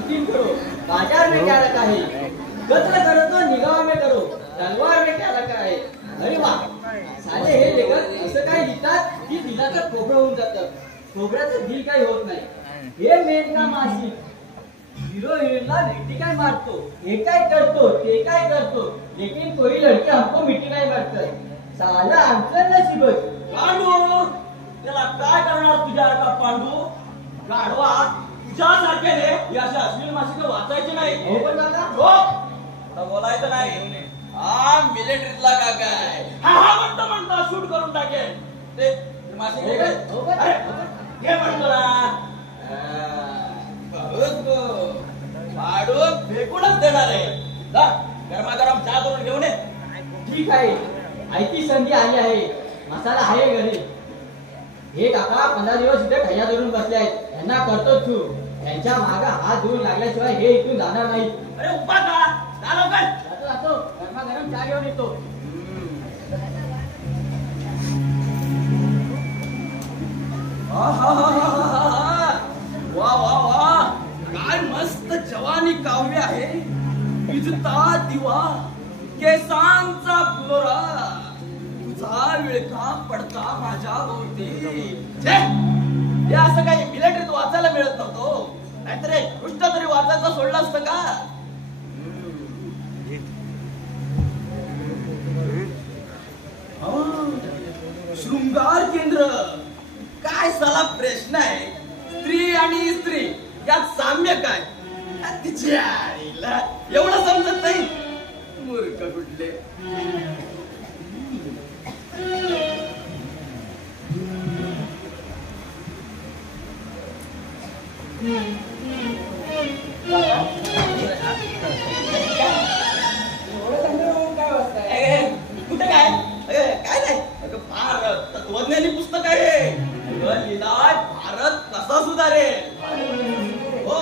नमकीन करो, बाजार में क्या रखा है, गत्र करो तो निगाह में करो, तलवार में क्या रखा है. अरे वा, साले हे लेखक असं काय लिहितात की दिलाचं खोबरं होऊन जातं. खोबऱ्याचं दिल काही होत नाही. हे मेनका मासिक हिरो हिरोइनला भेटी काय मारतो, हे काय करतो, ते काय करतो, लेकिन कोई लड़की हमको मिठी नाही मारत. साला आमचं नशीबच. पांडू त्याला काय करणार तुझ्यासारखा पांडू गाढवा तुझ्यासारखे रे या अशा अश्लील मासिक वाचायचे नाही. हो पण दादा, हो बोलायचं नाही. हा मिलिटरीतला का काय हा हा म्हणता शूट करून टाकेल ते मासिक घे म्हणतो ना. पाडून फेकूनच देणार आहे. जा गरमागरम चहा करून घेऊन ये. ठीक आहे, ऐकी संधी आली आहे. मसाला आहे घरी. हे काका 15 दिवस इथे खैया धरून बसले आहेत. यांना करतो तू. यांच्या मागे हात धुवून लागल्याशिवाय हे इथून जाणार नाही. अरे उपा का जा लवकर. जातो जातो, गरमागरम चहा घेऊन येतो. वा वा वा काय मस्त जवानी काव्य आहे. विजता दिवा केसांचा फुलोरा तुझा विळखा पडता माझ्या भोवती. हे असं काही मिलिटरीत वाचायला मिळत नव्हतं. नाहीतर कृष्ण तरी वाचायचं सोडलं असतं का. शृंगार केंद्र काय साला प्रश्न आहे. स्त्री आणि स्त्री यात साम्य काय. तिच्या आईला एवढं समजत नाही. मूर्ख कुठले. कुठे काय काय नाही. फार तत्वज्ञानी पुस्तक आहे. लिहिलाय भारत कसा सुधारेल. हो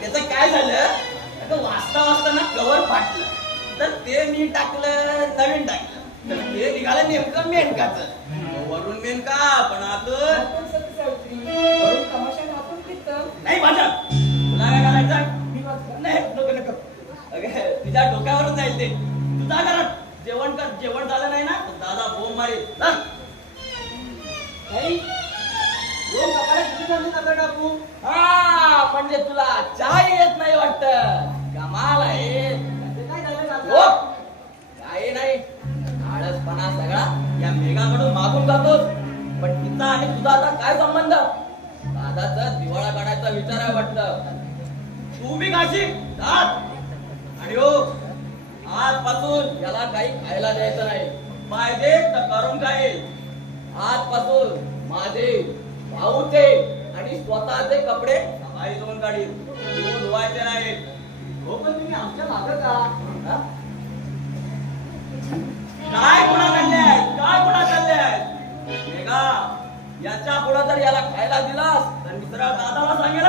त्याच काय झालं वाचता वाचताना कव्हर फाटलं तर ते मी टाकलं नवीन टाकलं तर ते निघालं नेमकं मेनकाच. वरून मेनका पण आतून नाही माझ्या तुला काय करायचं नाही. नको नको तिच्या डोक्यावरच जाईल ते. तुझा घरात जेवण कर. जेवण झालं नाही ना दादा बोंब मारेल. हा म्हणजे तुला चहा येत नाही वाटत. कमाल आहे. काही नाही आळसपणा सगळा या मेघाकडून मागून जातोच. पण तिचा आणि तुझा आता काय संबंध. दादाचा दिवाळा काढायचा विचार आहे वाटत. तू बी काशी आणि हो आजपासून याला काही खायला द्यायचं नाही. पाहिजे तर करून खाईल. आजपासून माझे भाऊचे आणि स्वतःचे कपडे सकाळी धुवून काढील. तू धुवायचे नाही. हो पण तुम्ही आमच्या मागं का. काय गुन्हा काढले आहेत. काय गुन्हा काढले आहेत. मेघा याच्या पुढे जर याला खायला दिलास तर मित्र दादाला सांगेल.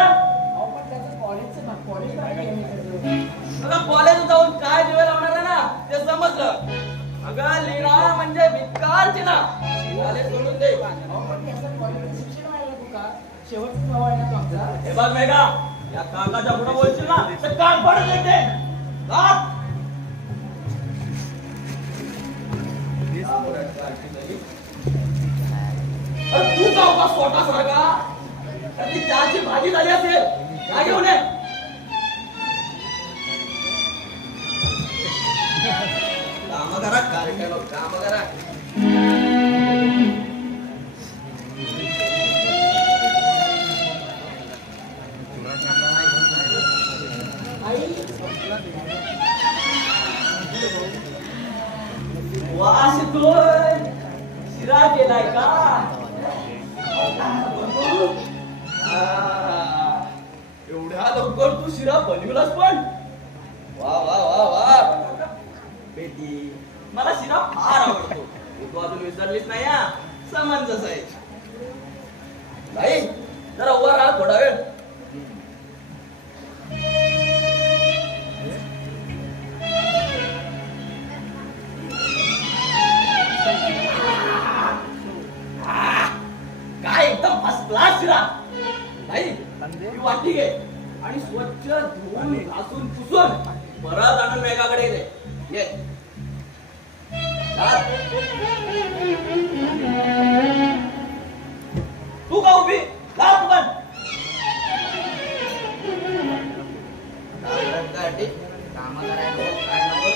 कॉलेज जाऊन काय दिवे लावणार आहे ना ते समजलं. अगं लीना म्हणजे भिकारची ना. सोडून दे. हे बघ मेघा या काकाच्या पुढे बोलशील ना तर कान पडून येते. तू जाऊ का स्वतः सारखा ती चहाची भाजी झाली असेल. काय घेऊन ये. काम करा कार्यक्रम काम करा. वास येतोय. शिरा केलाय का. एवढ्या लवकर तू शिरा बनविलास पण. वा वा वा वा बेटी मला शिरा फार आवडतो. तू अजून विसरलीस नाही. समंजस आहे. नाही जरा उभा राहा थोडा वेळ. काय एकदम फर्स्ट क्लास शिरा. नाही ती वाटी घे आणि स्वच्छ धुवून घासून पुसून परत आणून मेघाकडे दे. ये तू का उभी लाव पण काम करायला काय नको.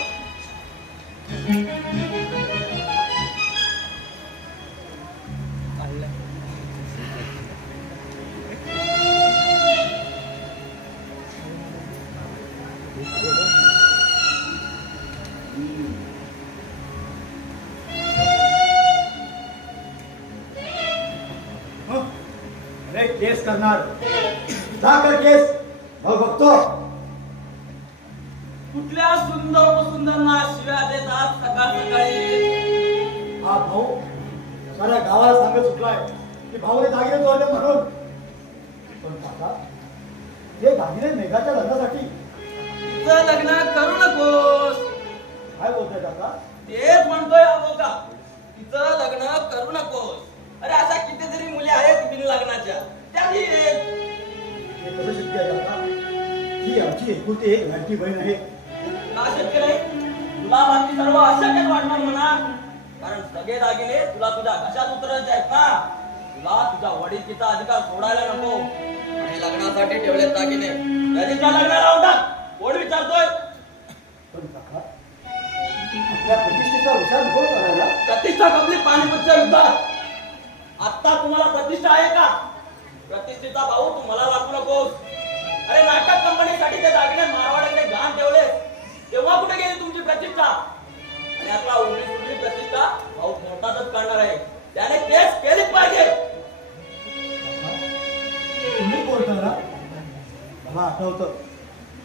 केस करणार जा कर केस मग बघतो. कुठल्या सुंदर शिव्या देतात सकाळ सकाळी. हा भाऊ साऱ्या गावाला सांगत सुटलाय की भाऊने दागिने चोरले म्हणून. पण काका हे दागिने मेघाच्या लग्नासाठी. तिचं लग्न करू नकोस. काय बोलतोय काका? तेच म्हणतोय अबोका. तिचं लग्न करू नकोस. अरे अशा कितीतरी मुली आहेत बिन लग्नाच्या. त्यातली एक. हे कसं शक्य आहे काका? ही आमची एकुलती एक लाडकी बहीण आहे. का शक्य नाही? तुला बाकी सर्व अशक्यच वाटणार म्हणा. कारण सगळे दागिने तुला तुझ्या घशात उतरायचे आहेत ना. तुला तुझ्या वडीलकीचा अधिकार सोडायला नको. आणि लग्नासाठी ठेवले दागिने कधीच्या लग्नाला होतात कोण विचारतोय? पण काका आपल्या प्रतिष्ठेचा विचार नको करायला. प्रतिष्ठा कपली पानिपतच्या युद्धात. आता तुम्हाला प्रतिष्ठा आहे का? प्रतिष्ठेचा भाऊ तुम्हाला लागू नकोस. अरे नाटक कंपनीसाठी ते दागिने मारवाड्याने घाण ठेवले तेव्हा कुठे गेली तुमची प्रतिष्ठा? आणि आपला उरली प्रतिष्ठा भाऊ मोठाच करणार आहे. त्याने केस केलीच पाहिजे. तुम्ही बोलता ना मला आठवतं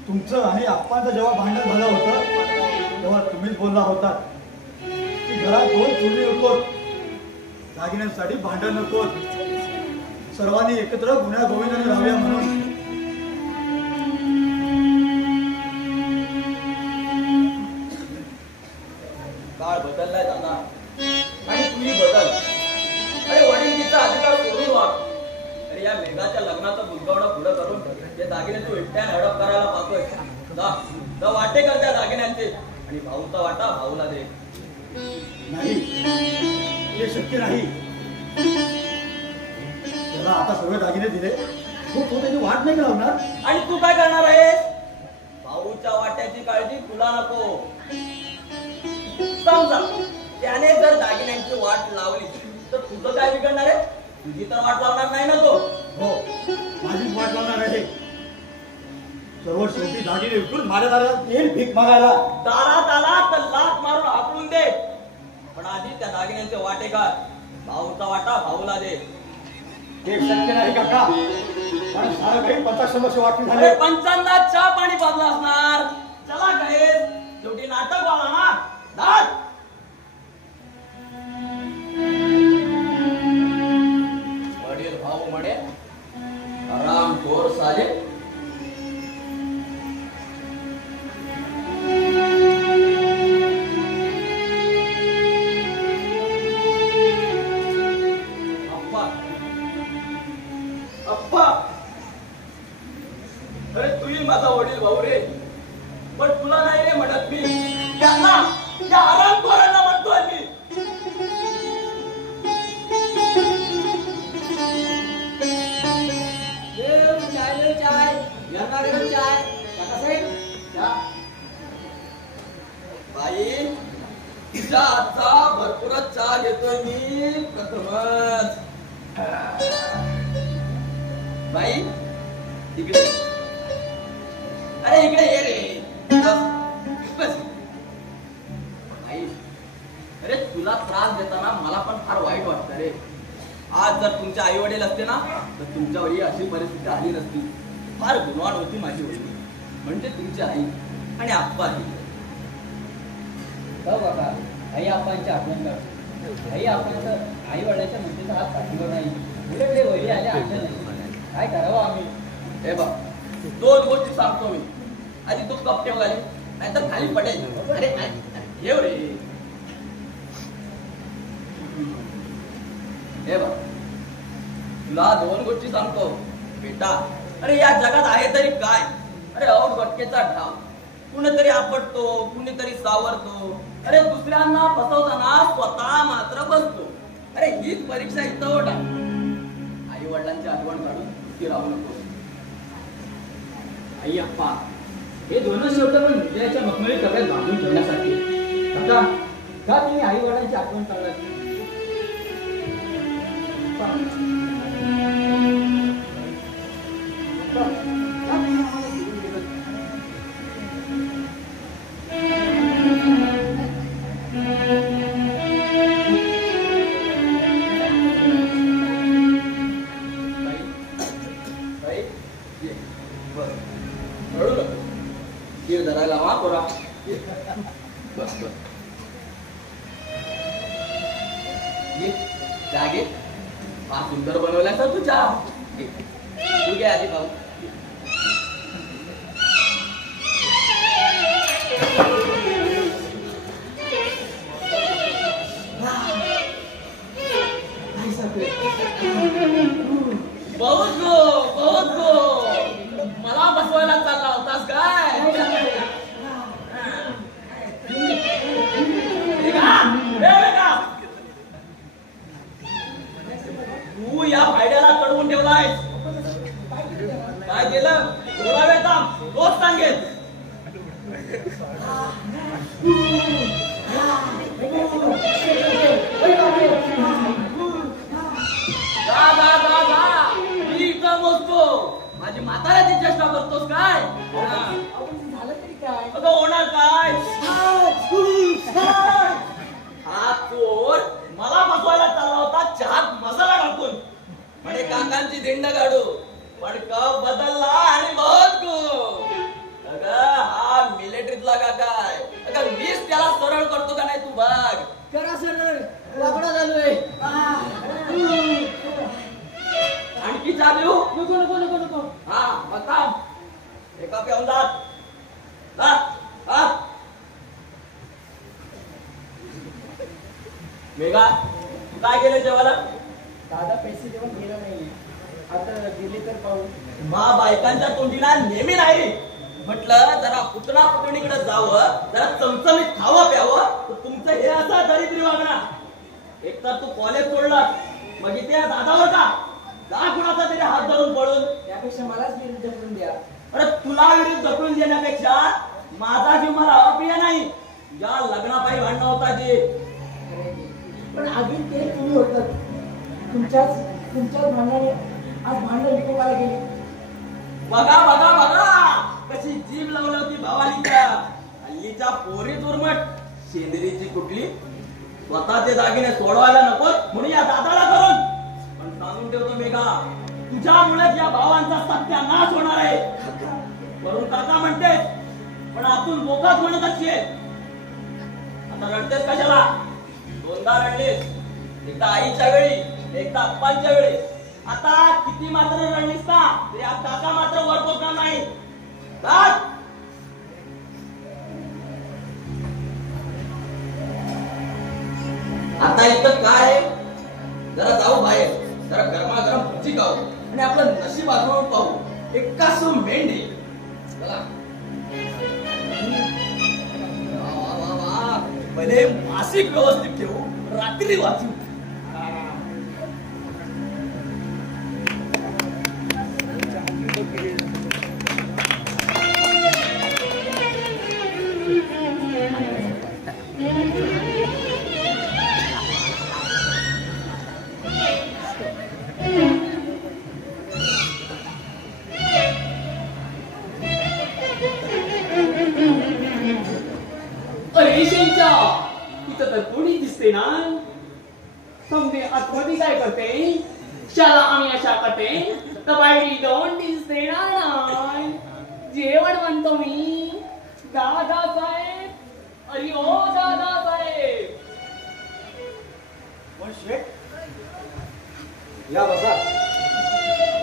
तुमचं आणि आप्पांचं जेव्हा भांडण झालं होतं तेव्हा तुम्हीच बोलला होता की घरात दोन चुली नकोत, दागिन्यांसाठी भांडण नकोत, सर्वांनी एकत्र गुन्ह्या गोविंदाने राहूया म्हणून. काळ बदललाय दादा आणि तुम्ही बदल. अरे वडीलकीचा अधिकार सोडून वाग. अरे या मेघाच्या लग्नाचं बुजगावणं पुढं करून ते दागिने तू एकट्याने हडप करायला पाहतोय. जा वाटे कर त्या दागिन्यांचे आणि भाऊचा वाटा भाऊला दे. नाही हे शक्य नाही. त्याला आता सगळे दागिने दिले तो त्याची वाट नाही लावणार. आणि तू काय करणार आहेस? भाऊच्या वाट्याची काळजी तुला नको. समजा त्याने जर दागिन्यांची वाट लावली तर तुझं काय बिघडणार आहे? तुझी तर वाट लावणार नाही ना तो. हो माझीच वाट लावणार आहे. सर्व शेवटी दागिने विकून माझ्या दारात येईल भीक मागायला. दारात आला तर लाथ मारून हाकलून दे. पण आधी त्या दागिन्यांचे वाटे काढ. भाऊचा वाटा भाऊला दे. हे शक्य नाही काका. कारण सारं काही 50 वर्ष वाटणी झाले. अरे पंचांना चहा पाणी पाजला असणार. चला गणेश शेवटी नाटक वाला ना. नाट वडील भाऊ म्हणे आराम खोर साले. अरे तुही माझा वडील भाऊ रे. पण तुला नाही रे म्हणत मी. त्यांना त्या आरामखोरांना म्हणतोय मी. चाय यांना गरम चाय. बाई तिच्या हातचा भरपूरच चहा घेतोय मी प्रथमच. बाई इकडे. अरे इकडे ये रे. बस. अरे तुला त्रास देताना मला पण फार वाईट वाटतं रे. आज जर तुमचे आई वडील असते ना तर तुमच्यावर ही अशी परिस्थिती आली नसती. फार गुणवान होती माझी वडील म्हणजे तुमची आई आणि आप्पा. काका आई आप्पांची आठवण काढ. आई आप्पांचं आई वडिलांच्या मुलीचा हात पाठीवर नाही. उलट ते वैरी आले आठवण नाही. काय करावं आम्ही? हे बघ दोन गोष्टी सांगतो मी. आधी तू कप ठेव घाली नाहीतर खाली पडेल. अरे येऊ रे. हे बघ तुला तुला दोन गोष्टी सांगतो बेटा. अरे या जगात आहे तरी काय? अरे औट भटकेचा ढाव. कुणीतरी आपटतो, कुणीतरी सावरतो. अरे दुसऱ्यांना फसवताना स्वतः मात्र बसतो. अरे हीच परीक्षा इथं ओढा. आई वडिलांची आठवण काढून ती राहू नको. आई अप्पा, हे दोनच शब्द पण हृदयाच्या मखमली कप्यात बांधून ठेवण्यासाठी. काका, का तुम्ही आई वडिलांची आठवण काढलात? खीर धरायला वा पोरा. बस बस जागे. हा सुंदर बनवलाय तर तू चहा. तू घे आधी भाऊ. बहुत गो बहुत गो. मला बसवायला चालला होतास काय? तू या भायड्याला चढवून ठेवलाय. काय केलं? थोडा वेळ थांब, तोच सांगेल. जा जा जा जा. मी इथं बसतो. माझी म्हाताऱ्याची चेष्टा करतोस काय? झालं तरी काय? अगं होणार काय? हा चोर मला फसवायला चालला होता चहात मसाला टाकून. म्हणे काकांची धिंड काढू. पण कप बदलला आणि बहुत गो. अगं हा मिलिटरीतला काका आहे. अगं मीच त्याला सरळ करतो का नाही तू बघ. करा सरळ, वाकडा झालोय. आणखी चहा देऊ? नको नको नको नको. हा मग थांब. एका पिऊन जात. मेघा, तू काय केलं जेवायला? दादा पैसे देऊन गेला नाही. आता दिले तर पाहू. मा बायकांच्या तोंडीला नेहमी नाही. म्हटलं जरा पुतणा पुतणीकडे जावं, जरा चमचमीत खावं प्यावं. तर तुमचं हे असं दरिद्री वागणार. एक तर तू कॉलेज सोडलं, मग इथे या दादावर का कुणाचा तरी हात धरून पळून. त्यापेक्षा मलाच विरुद्ध ढकलून द्या. अरे तुला विरुद्ध ढकलून देण्यापेक्षा माझा जीव मला अप्रिय नाही. ज्या लग्नापायी भांडणं होता ते. पण अजून ते तुम्ही होतात. तुमच्याच भांडणाने आज भांडण विकोपाला गेले. बघा बघा बघा कशी जीभ लावली भावालीच्या. हल्लीच्या पोरीत उर्मट. शेंदरीची कुठली. स्वतःचे दागिने सोडवायला नको म्हणून या दादाला करून. पण सांगून ठेवतो मेघा, तुझ्यामुळेच या भावांचा सत्यानाश होणार आहे. वरून काका म्हणते, पण आतून बोकाच म्हणत असते. आता रडतेस कशाला? दोनदा रडलीस. एकदा आईच्या वेळी, एकदा अप्पांच्या वेळी. आता किती मात्र रडलीस ना तरी आज काका मात्र वर पोचणार नाही. आता इथं काय? जरा जाऊ बाहेर, जरा गरमागरम भजी खाऊ आणि आपलं नशीब आजमावून पाहू. एकासो मेंढी. चला भले मासिक व्यवस्थित ठेवू, रात्री वाचू. इथं तर कोणी दिसते ना. समजे आतमध्ये काय करते? शाला आम्ही अशा करते तर बाहेरी दोन दिसते ना. जेवण म्हणतो मी. दादा साहेब. अरे ओ दादा साहेब. पण शेठ या बसा.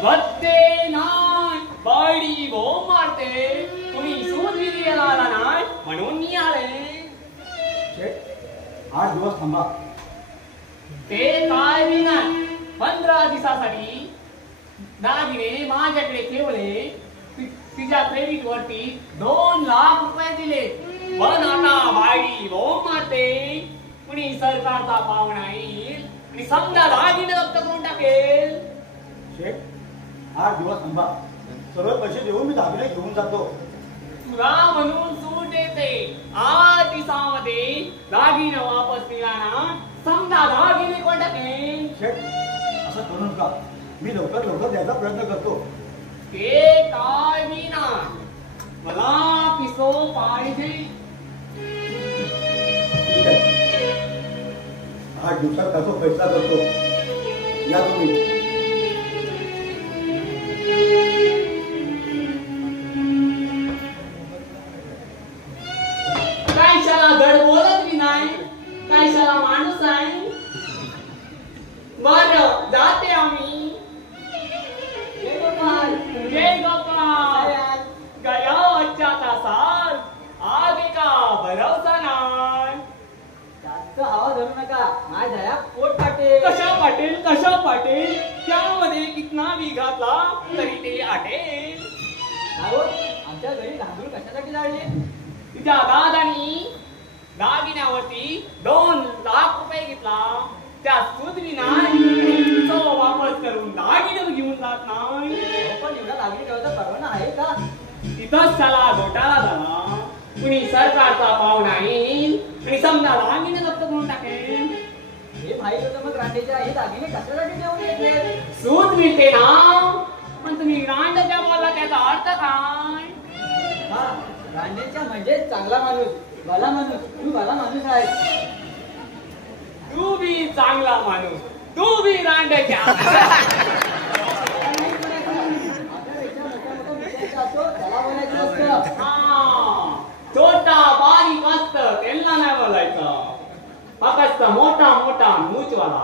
बघते नाही बाडी भो मारते. तुम्ही सूद विधीला आला नाही म्हणून मी आले. शेठ 8 दिवस थांबा. ते काय बी नाही. 15 दिवसासाठी दागिने माझ्याकडे ठेवले, तिच्या क्रेडिट वरती 2 लाख रुपये दिले. पण आता बाई बोंब मारते, कुणी सरकारचा पाहुणा येईल आणि समजा दागिने जप्त करून टाकेल. शेठ 8 दिवस थांबा, सर्व पैसे देऊन मी दागिने घेऊन जातो. तुला म्हणून सूट येते. 8 दिवसामध्ये दागिने वापस दिला ना, समजा दागिने कोण टाकेल. शेठ असं करू नका, मी लवकर द्यायचा प्रयत्न करतो. ते काय मी ना, मला पिसो पाहिजे. ठीक आहे, 8 दिवसात त्याचा फैसला करतो. या तुम्ही. कायशाला धड बोलत बी नाही, कायशाला माणूस आहे. बरं जाते आम्ही. जय गोपाल. जय गोपाल. गया अच्छा तासात आगे का भरोसा नाही. जास्त हवा धरू नका, माझ्या दया पोट फाटेल. कशा पाटेल त्यामध्ये कितना बी घातला तरी ते आटेल. अहो, आमच्या घरी धांदूळ कशासाठी लावले? तिच्या दादानी दागिन्यावरती 2 लाख रुपये घेतला. त्या सुधवी नाही, तो वापस करून दागिने घेऊन जात नाही. पण एवढा दागिने ठेवायचा परवाना आहे का? तिथंच त्याला घोटाळा झाला. कुणी सरकारचा पाहुणा येईल आणि समजा दागिने जप्त करून टाकेल. हे माहित होतं मग रांडेच्या हे दागिने कशासाठी ठेवून येतले? सूत मिळते ना, पण तुम्ही रांडच्या बोलला त्याचा अर्थ काय? हा, रांडेच्या म्हणजे चांगला माणूस, भला माणूस. तू भला माणूस आहेस. तू बी चांगला माणूस, तू बी रांडच्या. त्याला बोलायचं असतं. हा, छोटा बारीक असतं त्यांना नाही बोलायचं, फक्त मोठा मूचवाला.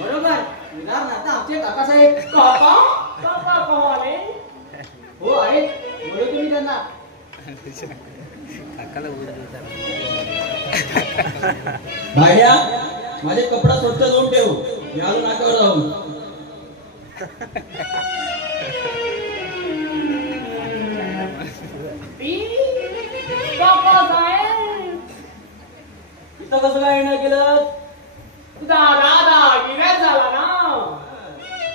बरोबर. उदाहरणार्थ आमचे काकासाहेब. काका कवाले? हो आहेत, बोलू तुम्ही त्यांना. भाड्या, माझे कपडा स्वच्छ धुवून ठेव, मी आलो नाकावर जाऊन. काकासाहेब, इथं कसं काय येणं केलं? तुझा दादा गिऱ्हाईक झाला ना,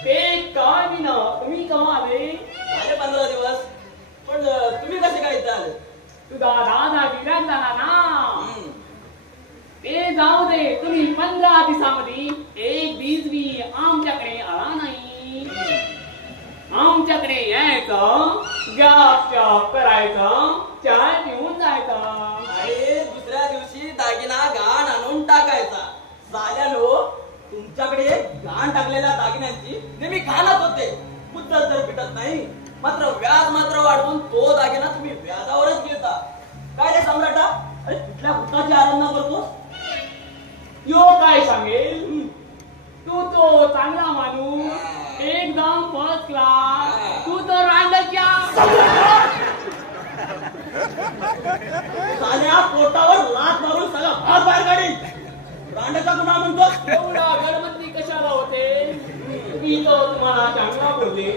ते काय बी ना. तुम्ही केव्हा आले? झाले 15 दिवस. पण तुम्ही कसे काय इथं आले? तुझा दादा गिऱ्हाईक झाला ना. ते जाऊ दे, तुम्ही 15 दिवसामध्ये एक दिवस बी आमच्याकडे आला नाही. आमच्याकडे यायचं, गपचप करायचं, चहा पिऊन जायचं. आणि दुसऱ्या दिवशी दागिना घाण आणून टाकायचा. साल्यानो, तुमच्याकडे घाण टाकलेल्या दागिन्यांची नेहमी घाणच होते, मुद्दल तर पिटत नाही. मात्र व्याज मात्र वाढवून तो दागिना तुम्ही व्याजावरच घेता. काय रे सम्राटा, अरे कुठल्या भूताची आराधना करतोस? यो काय सांगेल? तू तो चांगला माणूस, एकदम फर्स्ट क्लास. तू तर रांडच्या. साल्या पोटावर लाथ मारून सगळा भात बाहेर काढीन. रांडेचा गुन्हा म्हणतो. एवढा गडबंदी कशाला होते? मी तो तुम्हाला चांगला बोलले.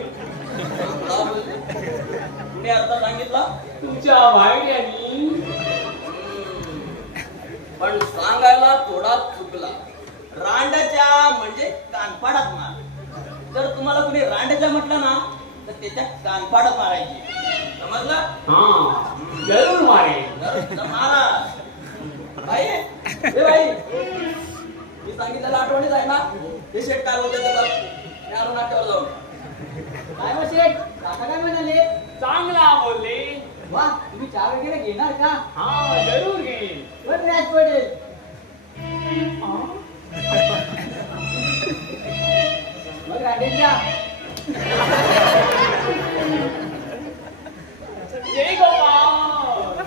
कुणी अर्थ सांगितला? तुमच्या वाईड्यानी. पण सांगायला थोडा चुकला. रांडच्या म्हणजे कानफाडात मार. जर तुम्हाला कुणी रांडच्या म्हटलं ना, तर त्याच्या कानफाडात मारायची. समजलं? हा, जरूर मारेल. तर मारा. बाई, ए बाई, मी सांगितलेलं आठवणीच आहे ना? हे शेठ काय बोलते ते बघ. मी आलो नाट्यावर जाऊन. काय मग शेठ, काका काय म्हणाले? चांगला बोलले. वा, तुम्ही चहा वगैरे घेणार का? हा, जरूर घेईल. पण व्याज पडेल. मग रांडेच्या. जय गोपाल.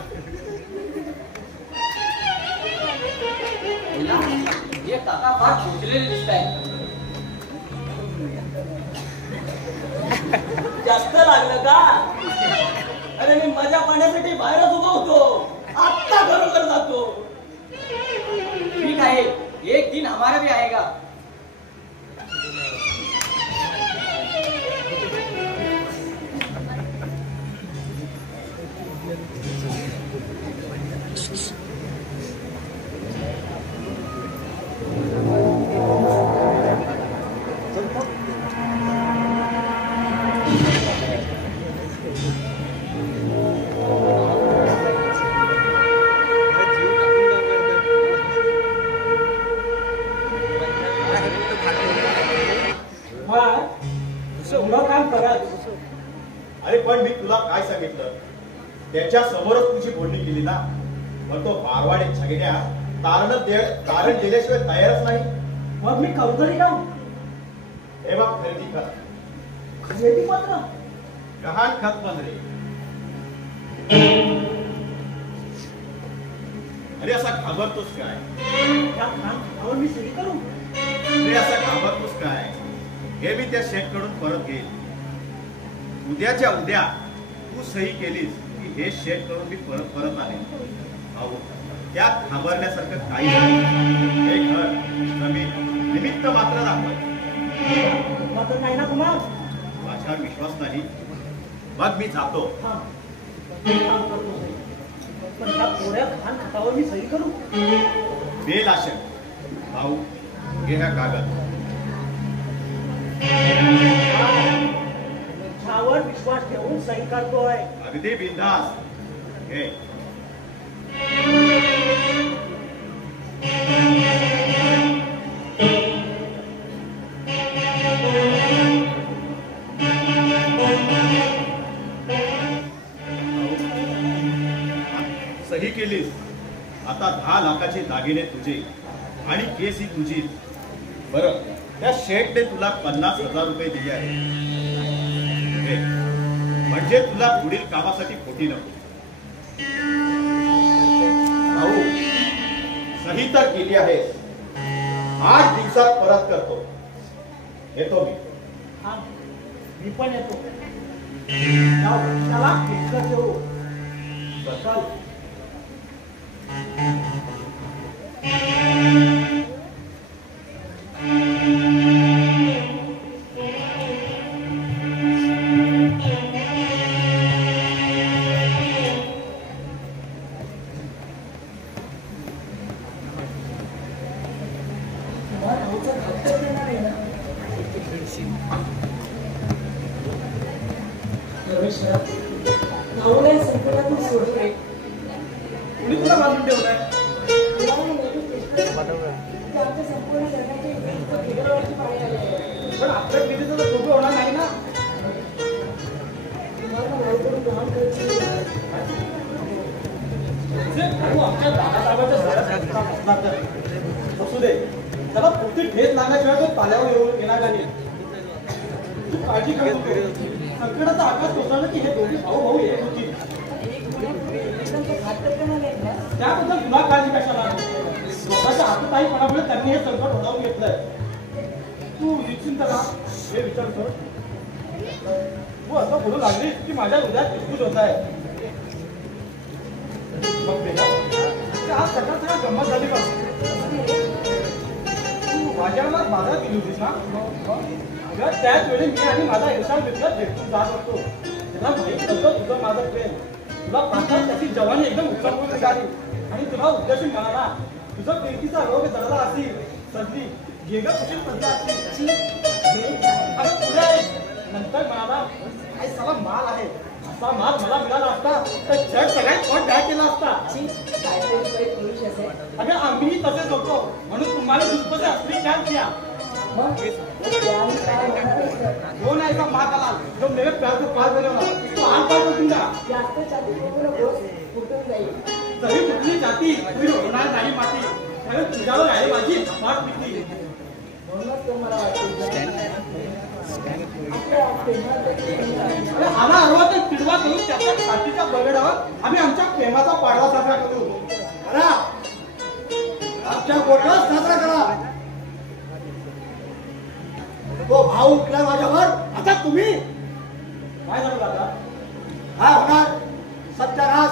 हे काका फार खोचलेले दिसत आहे. जास्त लागलं का? अरे मी मजा पाण्यासाठी बाहेरच उभा होतो. आत्ता घरोघर जातो. ठीक आहे, एक दिन हमारा भी आएगा. एवढं काम करत. अरे पण मी तुला काय सांगितलं, त्याच्या समोरच तुझी बोलणी केली ना. पण तो मारवाडी छगड्या तारण दिल्याशिवाय तयारच नाही. मग मी कवतरी जाऊ. हे बघ खरेदी कर. खरेदी पत्र गहाण खत रे. अरे असा घाबरतोस काय? मी सही करू. अरे असा घाबरतोस काय? हे मी त्या शेतकडून परत घेईल. उद्याच्या उद्या तू सही केलीस की हे शेतकडून मी परत आले. भाऊ त्यात घाबरण्यासारखं काही नाही. हे घर जमीन निमित्त मात्र दाखवत नाही ना तुम्हाला. माझ्यावर विश्वास नाही. मग मी जातो. पण त्या थोड्या घाण खतावर मी सही करू. बेलाशक भाऊ घे हा कागद. वर विश्वास ठेवून सही करतोय. अगदी बिनधास्त. हे सही केलीस. आता 10 लाखाचे दागिने तुझे आणि केस ही तुझी. बरं त्या शेठने तुला 50,000 रुपये दिले आहेत. म्हणजे तुला पुढील कामासाठी खोटी नको. भाऊ सही तर केली आहे. 8 दिवसात परत करतो. येतो मी. मी पण येतो. त्याला इतकं देऊ. बसाल. असू दे. त्याला पुढची ठेच लागण्याशिवाय तो पाल्यावर येणार नाही. तू काळजी करतो. संकटाचा आकाश कोसळला की हे दोघे भाऊ भाऊ येत होती. त्याबद्दल तुला काळजी कशाला? स्वतःच्या हाताताईपणामुळे त्यांनी हे संकट ओढावून घेतलंय. तू निश्चिंत राहा. हे विचार कर. तू असं बोलू लागली की माझ्या हृदयात विस्फुट होत आहे. मग आज सगळं सगळं गंमत झाली का? तू माझ्याला बाजारात गेली होतीस ना? त्याच वेळी मी आणि माझा इरशाद मित्र भेटून जात होतो. त्याला माहित नव्हतं तुझं माझं प्रेम. तुला पाहताच त्याची जवानी एकदम उत्साहपूर्ण झाली आणि तुला उद्देशून म्हणाला, तुझं प्रेतीचा रोग जळला असेल सर्दी गेगा कुठे पडला असेल. अरे पुढे नंतर म्हणाला, काय सगळा माल आहे. असा माल मला मिळाला असता तर जग सगळ्यात कोण काय केला असता. अगं आम्हीही तसेच होतो म्हणून तुम्हाला दुष्पसे असली काय किया. कौन ऐसा मातालाल जो मेरे प्यार को पार करेगा तो आप पार कर दूंगा. तरी कुठली जाती तुझी होणार नाही माती. अरे तुझ्यावर आहे माझी अफाट भीती. आला हरवा ते पिडवा करून त्याच्या छातीच्या बगडावर आम्ही आमच्या प्रेमाचा पाडवा साजरा करू. करा आमच्या गोठा साजरा करा. तो भाऊ उठला माझ्यावर. आता तुम्ही काय झालं दादा? काय होणार? सत्यानाश.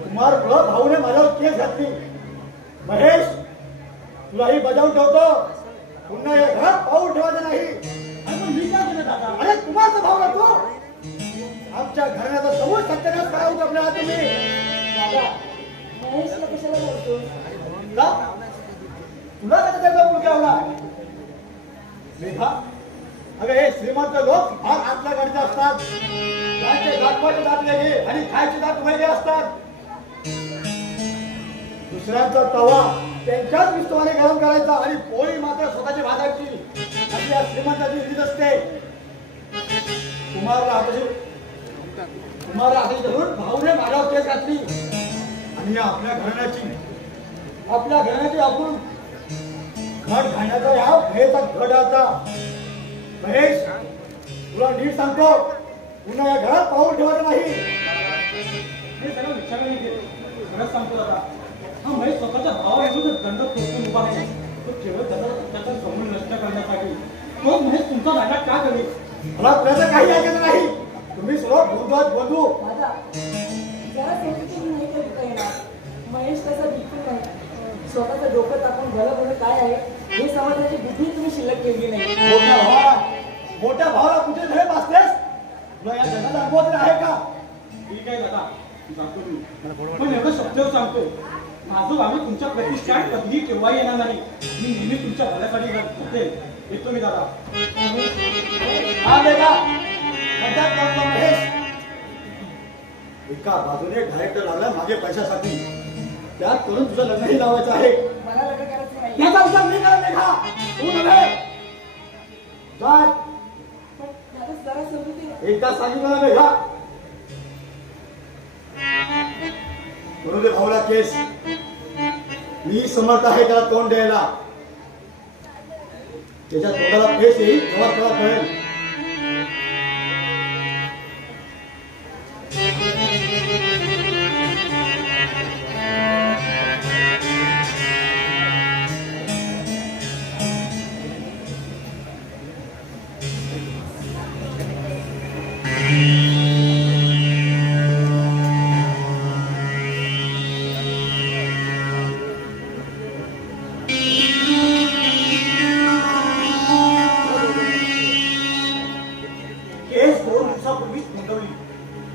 कुमार भाऊने माझ्यावर केस घातली. महेश तुलाही बजावून ठेवतो. पुन्हा या घरात पाऊल ठेवायचं नाही. मी काय केलं दादा? अरे तुम्हाला भाऊ लागतो. आमच्या घराण्याचा समूळ सत्यानाश करावं आपल्या हात तुम्ही. दादा महेशला कशाला बोलतो? तुला कसं त्याचा मुलगा आवडा? मेघा अगं हे श्रीमंत लोक फार आतल्या गाडीचे असतात. त्यांचे दाखवायचे दात वेगळे आणि खायचे दात वेगळे असतात. दुसऱ्यांचा तवा त्यांच्याच विस्तवाने गरम करायचा आणि पोळी मात्र स्वतःची भाजायची अशी या श्रीमंताची रीत असते. कुमारला हाती धरून भाऊने माझ्यावर केस घातली आणि आपल्या घराण्याची आपण घट घालण्याचा या भयचा घट आता. महेश, तुला नीट सांगतो, पुन्हा या घरात पाऊल ठेवायचं नाही. हे सगळं विचाराने केलं. खरंच सांगतो दादा, हा महेश स्वतःच्या भावाविरुद्ध दंड तोडून उभा आहे. तो केवळ त्याचा समूळ नष्ट करण्यासाठी. तो महेश तुमचा नाटक का करेल? मला तुझ्याचं काही ऐकायचं नाही. तुम्ही सर्व बंधू. दादा, जरा समजून नाही करता येणार. महेश तसा बिलकुल नाही. स्वतःचं डोकं टाकून भलं काय आहे हे समजण्याची बुद्धी तुम्ही शिल्लक केली नाही. मोठ्या भावाला कुठे धडे पासतेस? तुला या जगाचा अनुभव आहे का? ठीक आहे दादा, सांगतो मी. पण एवढं शब्दावर सांगतो, माझं आम्ही तुमच्या प्रतिष्ठान कधीही केव्हा येणार नाही. मी नेहमी तुमच्या भल्यासाठी करते. येतो मी दादा. हा बेटा, महेश एका बाजूने डायरेक्टर लागला माझे पैशासाठी. त्यात करून तुझं लग्नही लावायचं आहे. मला लग्न करायचं नाही. याचा विचार नाही करा मेघा. तू नव्हे जा. पण दादा जरा समजून एकदा सांगितलं ना मेघा. म्हणून दे भाऊला केस. मी समर्थ आहे त्याला तोंड द्यायला. त्याच्या तोंडाला फेस येईल तेव्हा तुला कळेल.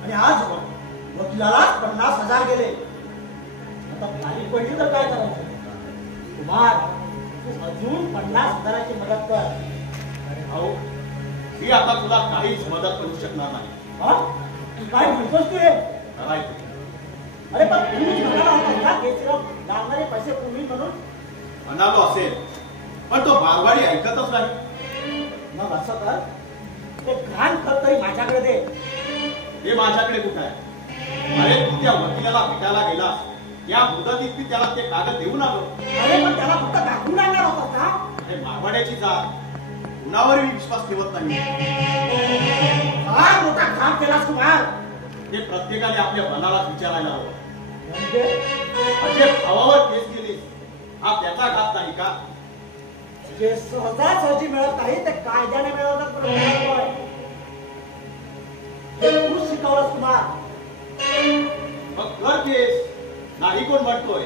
आणि आज वकिलाला 50,000 गेले. आता खाली पडली तर काय करायचं? कुमार, तू अजून 50,000ची मदत कर. भाऊ, मी आता तुला काहीच मदत करू शकणार नाही. काय म्हणतोस तू हे? अरे पण तुम्हीच म्हणाला होता ना केसराव लागणारे पैसे तुम्ही म्हणून. म्हणालो असेल, पण तो मारवाडी ऐकतच नाही. मग असं कर, ते घाण खत तरी माझ्याकडे दे. हे माझ्याकडे कुठं आहे? अरे तू त्या वकिलाला भेटायला गेला, या मुदतीत मी त्याला ते कागद देऊन आलो. अरे पण त्याला फक्त दाखवून आणणार होता का? हे मारवाड्याची जात कुणावरही विश्वास ठेवत नाही. फार मोठा काम केलास कुमार. हे प्रत्येकाने आपल्या मनाला विचारायला हवं. म्हणजे भावावर केस केली, हा त्याचा घात नाही का? जे सहजासहजी मिळत नाही ते कायद्याने मिळवतात. तू शिकवलंस कुमार. मग कर केस, नाही कोण म्हणतोय.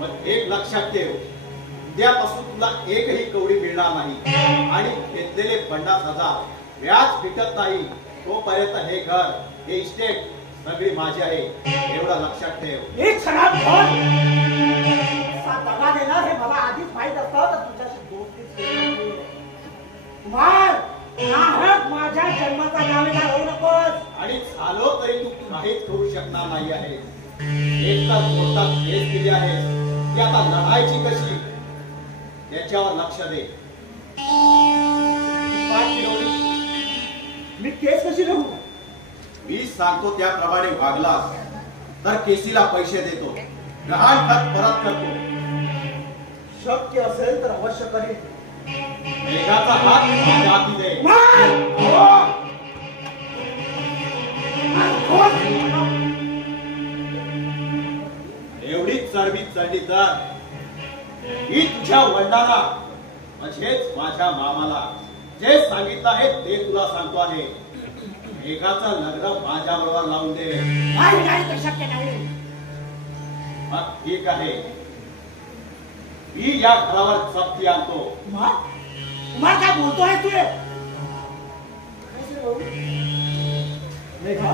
पण एक लक्षात ठेव, उद्यापासून तुला एकही कवडी मिळणार नाही आणि घेतलेले 50,000 व्याज भेटत नाही तोपर्यंत हे घर, हे इस्टेट सगळी माझी आहे. एवढं लक्षात ठेव. एक खराब फोन दगा देणार हे मला आधीच माहित असतं तर तुझ्याशी दोस्ती कुमार. माझ्या जन्माचा दावेदार होऊ नकोस. आणि झालो तरी तू काहीच करू शकणार नाही आहे. एक तर कोर्टात केस केली आहे, ती आता लढायची कशी त्याच्यावर लक्ष दे. मी केस कशी लढू? मी सांगतो त्याप्रमाणे वागलास तर केसीला पैसे देतो, गहाण खत परत करतो. शक्य असेल तर अवश्य करेल. मेघाचा हात माझ्या हाती दे. एवढीच चढबीत चढली तर ही तुझ्या वडिलांना म्हणजेच माझ्या मामाला जे सांगितलं आहे ते तुला सांगतो आहे. मेघाचं लग्न माझ्याबरोबर लावून दे. नाही, शक्य नाही. मग ठीक आहे, मी या घरावर सक्ती आणतो. कुमार काय बोलतोय तू? मेघा,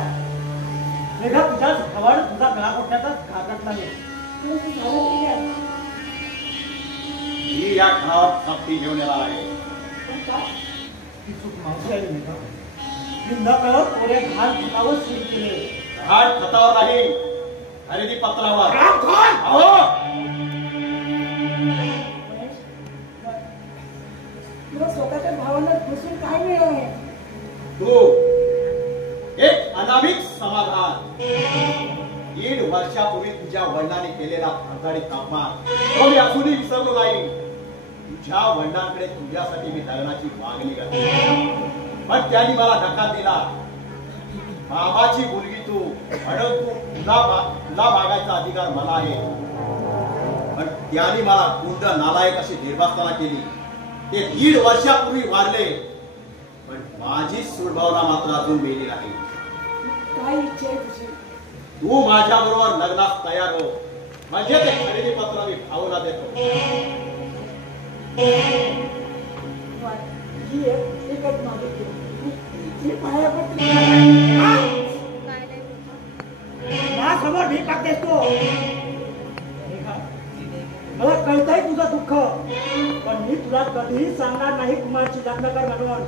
तुझ्या घरावर तुझा गळा घोटण्याचा घातक नाही. मी या घरावर सक्ती घेऊन येणार आहे. ती चूक माझी आहे मेघा. मी न कळत कोऱ्या घाण खतावर सूर केले. घाण खतावर नाही, खरेदी पत्रावर. अहो, तुला स्वतःच्या भावाला घुसून काय मिळालं? तू एक अनामिक समाधान. 1.5 वर्षापूर्वी तुझ्या वडिलांनी केलेला फरदाडीत अपमान तो मी अजूनही विसरलो नाही. तुझ्या वडिलांकडे तुझ्यासाठी मी लग्नाची मागणी करते, पण त्यांनी मला नकार दिला. मामाची मुलगी तू म्हणून तुला मागायचा अधिकार मला आहे, पण त्यांनी मला गुंड नालायक अशी निर्वासना केली. ते 1.5 वर्षापूर्वी वारले, पण माझी सूडभावना मात्र अजून मेली नाही. काय इच्छा आहे तुझी? तू माझ्या बरोबर लग्नास तयार हो, म्हणजे ते खरेदी पत्र मी भाऊला देतो. ही एकच मागितली. मी पाया पडते. माझ्यासमोर भीक टाकतेस तू. मला कळतंय तुझं दुःख, पण मी तुला कधीही सांगणार नाही कुमारची लग्न कर म्हणून.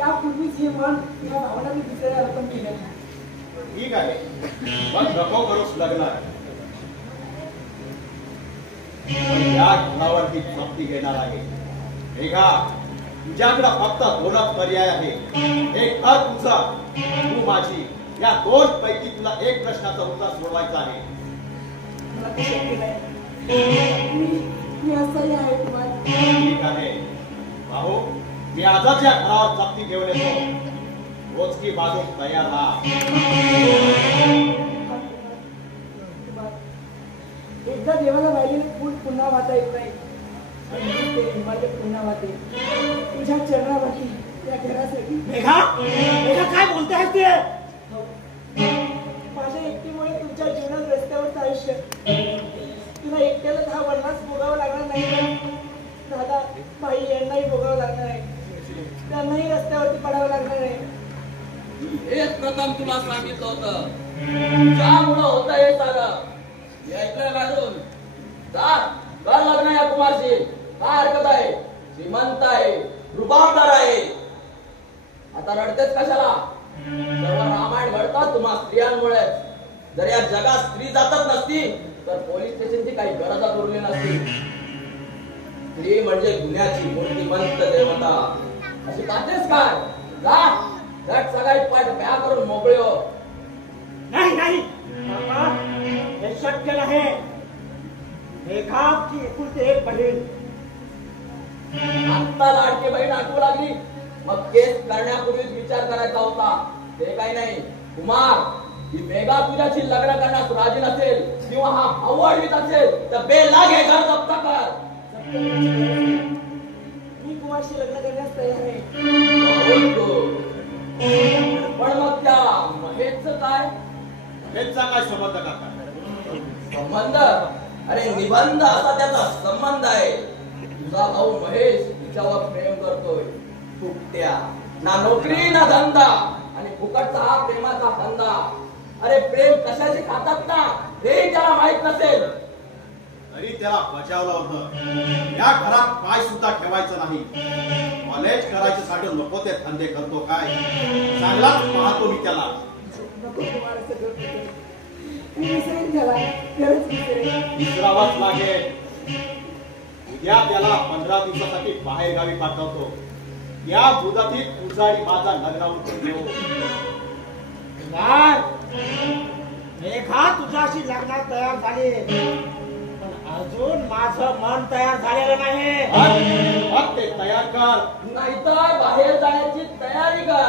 यापूर्वीच हे मन या भावना मी दुसऱ्या अर्पण केलं. ठीक आहे, मग नको करूस लग्न. या घरावरती जप्ती घेणार आहे. मेघा, तुझ्याकडे फक्त 2च पर्याय आहे. एक घर तुझं, तू माझी. या 2 पैकी तुला एक प्रश्नाचं उत्तर सोडवायचं आहे. मला ते शक्य नाही. मी असंही आहे कुमार. ठीक आहे भाऊ, मी आजच या घरावर जप्ती घेऊन येतो. रोजकी बाजू तयार राहा. एकदा देवाला वाहिलेले फूल पुन्हा वाहता येत नाही, ते हिमालय पुन्हा वाहते. तुझ्या चरणावरती या घरासाठी. मेघा, मेघा काय बोलतेस ते? माझ्या एकटीमुळे तुमच्या जीवनात रस्त्यावरचं आयुष्य तुला एकट्याला 10 वर्षास भोगावं लागणार नाही. दादा बाई यांनाही भोगावं लागणार आहे. त्यांनाही रस्त्यावरती पडावं लागणार आहे. हेच प्रथम तुला सांगितलं होतं. ज्यामुळं होतं हे सारं. हे ऐकलं काढून कर लग्न या कुमारशी. काय हरकत आहे? श्रीमंत आहे, रुबाबदार आहे. आता रडतेच कशाला? सर्व रामायण घडतात तुम्हा स्त्रियांमुळे. जर या जगात स्त्री जातच नसती तर पोलीस स्टेशनची काही गरजच उरली नसती. स्त्री म्हणजे गुन्ह्याची मूर्तिमंत देवता. अशी काढतेस काय? जा झट सगळी पाठ प्या करून मोकळे हो. नाही नाही काका, हे शक्य नाही. मेघाची एकुलती एक बहीण. आत्ता लाडकी बहीण आठवू लागली, मग केस करण्यापूर्वीच विचार करायचा होता. ते काही नाही कुमार. ही मेघा तुझ्याशी लग्न करण्यास राजी नसेल किंवा हा भाऊ अडवीत असेल तर बेला घे घर जप्त कर. मी कुमारशी लग्न करण्यास तयार आहे. पण मग त्या महेशचं काय? हेचा काय संबंध काका? संबंध? अरे निबंध असा त्याचा संबंध आहे. तुझा भाऊ महेश तिच्यावर प्रेम करतोय. फुकट्या, ना नोकरी ना धंदा, आणि फुकटचा हा प्रेमाचा धंदा. अरे प्रेम कशाचे खातात ना हे त्याला माहित नसेल. तरी त्याला बजावलं होतं. या घरात पाय सुद्धा ठेवायचं नाही. कॉलेज करायचं साठी नको ते धंदे करतो काय? चांगलाच पाहतो मी त्याला. नको कुमार असं करतो. मी विसरेन त्याला. खरंच विसरेन. विसरावाच लागेल. उद्या त्याला 15 दिवसासाठी बाहेर गावी पाठवतो. या मुदतीत तुझा आणि माझा लग्नावरून येऊ. मेघा तुझ्याशी लग्नात तयार झाली, पण अजून माझं मन तयार झालेलं नाही. मग ते तयार कर. नाहीतर बाहेर जाण्याची तयारी कर.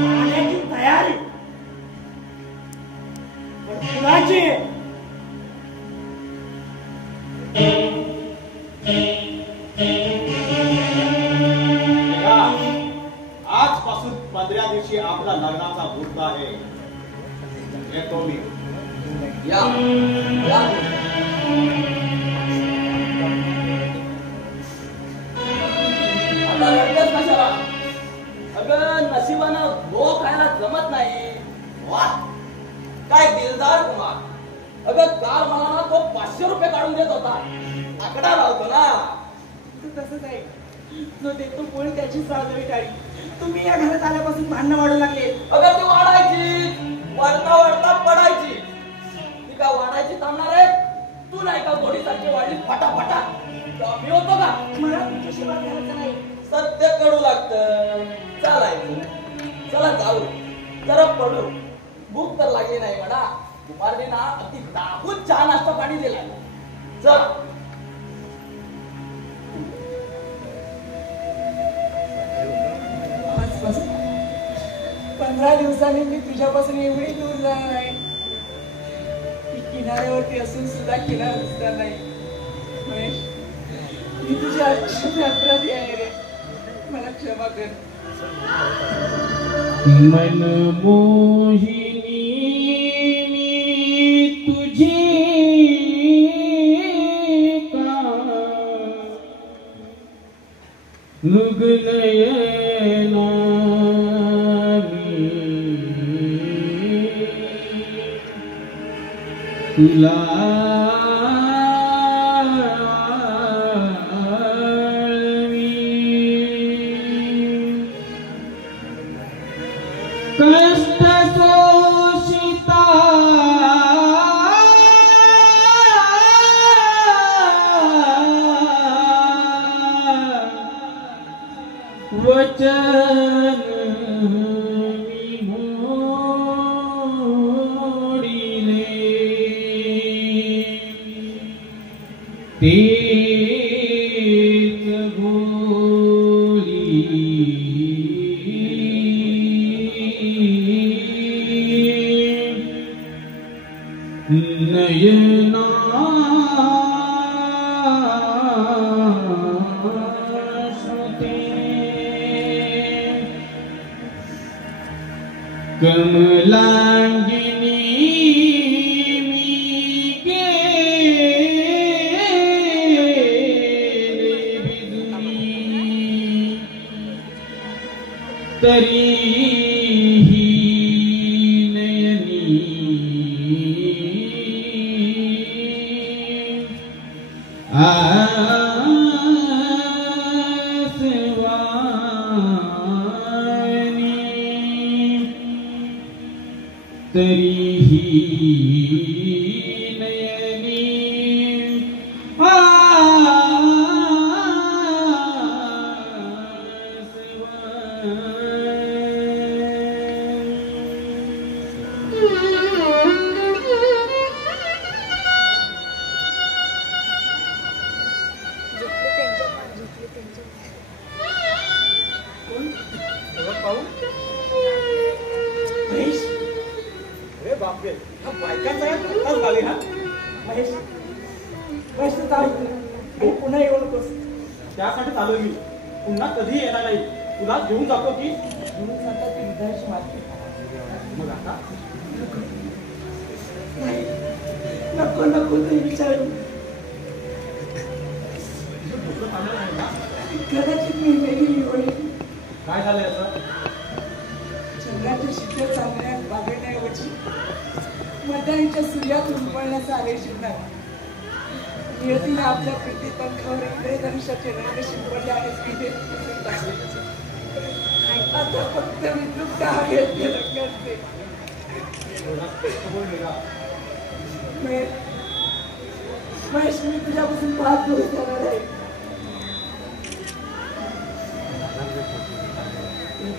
जाण्याची तयारी? पण कुणाची? आजपासून 15 दिवशी आपला लग्नाचा मुहूर्त आहे. येतो मी. या या आता रडतेस कशाला? अगं नशिबानं गो खायला जमत नाही. वा काय दिलदार कुमार. अगं काल मला ना तो 500 रुपये काढून देत होता. आकडा लावतो ना. तर तसंच आहे. जो देतो पोळी त्याची साजरी टाळी. तुम्ही या घरात आल्यापासून भांडणं वाढू लागले. अगं ती वाढायची, वाढता वाढता पडायची. ती का वाढायची थांबणार आहे? तू नाही का गोडीसारखी वाढली फटाफटा? मी होतो का? मला तुमच्याशी वाद घालायचा नाही. सत्य कडू लागतं. चालायचं. चला जाऊ, जरा पडू. भूक तर लागली नाही म्हणा. कुमारने ना अगदी दाखवून चहा नाश्ता पाणी दिला. चल. आजपासून 15 दिवसांनी मी तुझ्यापासून एवढी दूर जाणार आहे की किनाऱ्यावरती असून सुद्धा किनारा दिसणार नाही. महेश, मी तुझ्या आयुष्यात अपराधी आहे रे. मला क्षमा कर. मनमोहिनी मी तुझी का मृगनयना तुला कष्ट शोषिता वचन मोडिले तेच बोली नयना कमलांगिनी मी गेले बिजुनी तरीही नयनी आसवानी तरीही नयनी महेश, अरे बापरे, हा बायकांचा या करताच झाले ना. महेश, महेश तू जाऊ आणि पुन्हा येऊ नकोस. त्यासाठी आलोय मी. पुन्हा कधी येणार नाही. तुला घेऊन जातो की म्हणून सांगतात ती हृदयाची माती. मग आता नाही, नको नको ते विचारू. दुसरं चांगलं नाही ना. कदाचित मी वेगळी होईल. काय झालं याचं? चंद्राच्या शिखर चांदण्यात बागडण्याऐवजी मध्याच्या सूर्यात उंबळण्याचा आदेश येणार. नियतीने आपल्या प्रीती पंखावर इकडे धनुष्याचे रंग शिंपडले आणि तिथे पुसून टाकले. आता फक्त विद्युत का घेतले रंगाचे. महेश, मी तुझ्यापासून 5 दिवस जाणार आहे.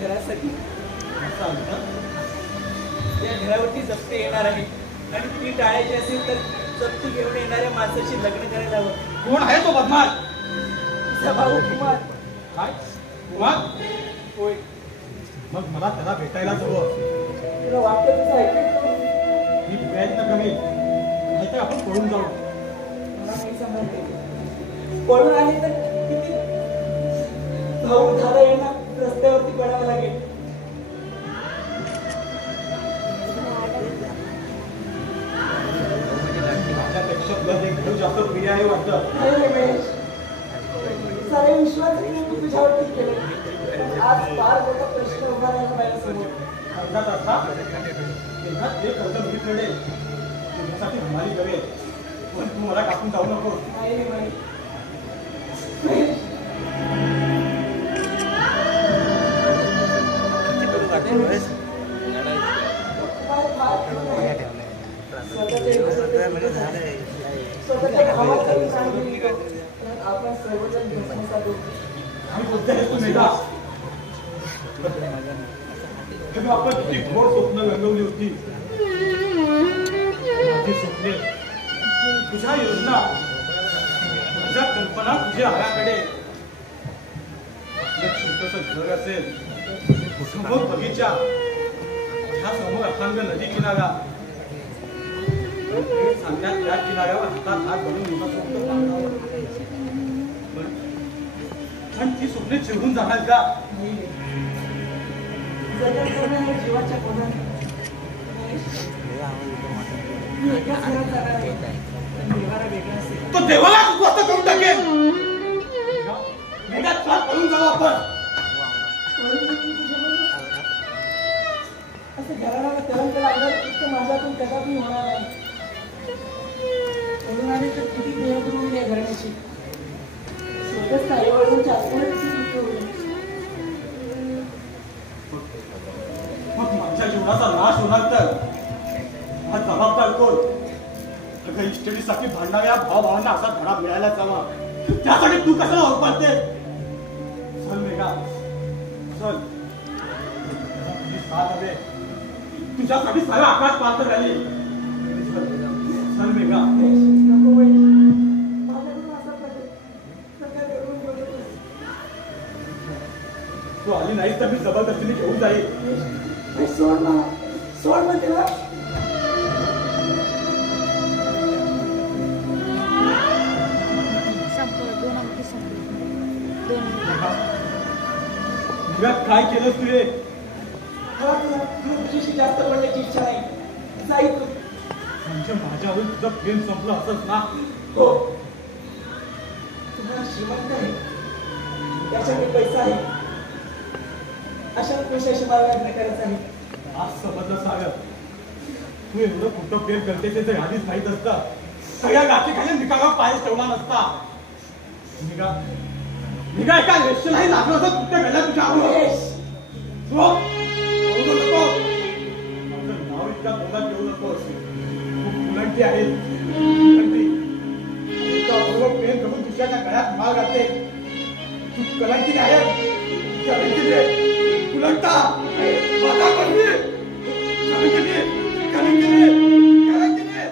घरासाठी या घरावरती जप्ती येणार आहे आणि ती टाळायची असेल तर जप्ती घेऊन येणाऱ्या माणसाशी लग्न करायला हवं. कोण आहे तो बदमाश? तुझा भाऊ कुमार. काय कुमार? होय. मग मला त्याला भेटायलाच हवं. तुला वाटतं तुझं ऐकतो? मी प्रयत्न करेन, नाहीतर आपण पळून जाऊ. मला नाही समजते. पळून आले तर किती भाऊ झालं यांना रस्त्यावरती पडावं लागेल. माझ्यापेक्षा तुला देखील जास्त प्रिय आहे वाटतं. नाही रे महेश, सारे विश्वास मी तुझ्यावरती केले. आज फार मोठा प्रश्न उभा राहिला माझ्यासमोर. अर्धा तासा तेव्हा ते कर्ज मी फेडेल, तुझ्यासाठी हमाली करेल. पण तू मला टाकून जाऊ नको. नाही रे महेश, काय बोलतेस तू मेघा? आपण किती घोर स्वप्न रंगवली होती. माझी स्वप्ने, तुझ्या योजना, तुझ्या कल्पना, तुझ्या आराखडे. छोटस घर असेल, समोर बगीचा, ह्या समोर अथांग नदी किनारा, सांगण्यात त्या किनाऱ्यावर हातात हात घालून पण ती स्वप्ने चिरून जाणार का? जीवाच्या कोणाने तो देवाला उद्ध्वस्त करून टाकेल. मेघा चाल पळून जाऊ आपण. असं घराला तरंग लागलं इतकं माझ्यातून कदापि होणार नाही. म्हणून आम्ही तर किती प्रेम करून या घराण्याची स्वतःच आईवडिलांच्या मग माझ्या जीवनाचा नाश होणार तर हा जबाबदार कोण? अगं इस्टेटीसाठी भांडणाऱ्या भावांना असा धडा मिळायला हवा. त्यासाठी तू कशाला ओळखते? चल मेघा चल. तुझी साथ हवे, तुझ्यासाठी सारा आकाश पाहत झाली. चल मेघा. नको बाई, माझ्याकडून असा प्रकार घडून गेला. तू आली नाहीस तर मी जबरदस्तीने घेऊन जाईल. सोड ना, सोड ना तिला. काय केलं तू? तुझ्याशी जास्त बोलण्याची इच्छा नाही. जाई तू. म्हणजे माझ्यावर तुझं प्रेम संपलं असंच ना? हो, तुम्हाला श्रीमंत आहे, त्याच्याकडे पैसा आहे, अशा पैशाशी मला लग्न करायचं आहे. आज समजलं सागर, तू एवढं कुठं प्रेम करते ते तर आधीच माहित असतं. सगळ्या गाठी खाली निकाला पायच ठेवला नसता. निघा एका रेषेलाही लागलं असं कुठे गेलं तुझ्या आवडीस. माझं नाव इतका तोंडात ठेवू नकोस. खूप मुलांची आहे एका बरोबर प्रेम करून दुसऱ्याच्या गळ्यात माल घालते. तू कलंकित आहे, कलंकित आहे, कुलंटा माझा पत्नी कलंकित आहे, कलंकित आहे, कलंकित आहे.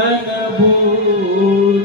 अनभूल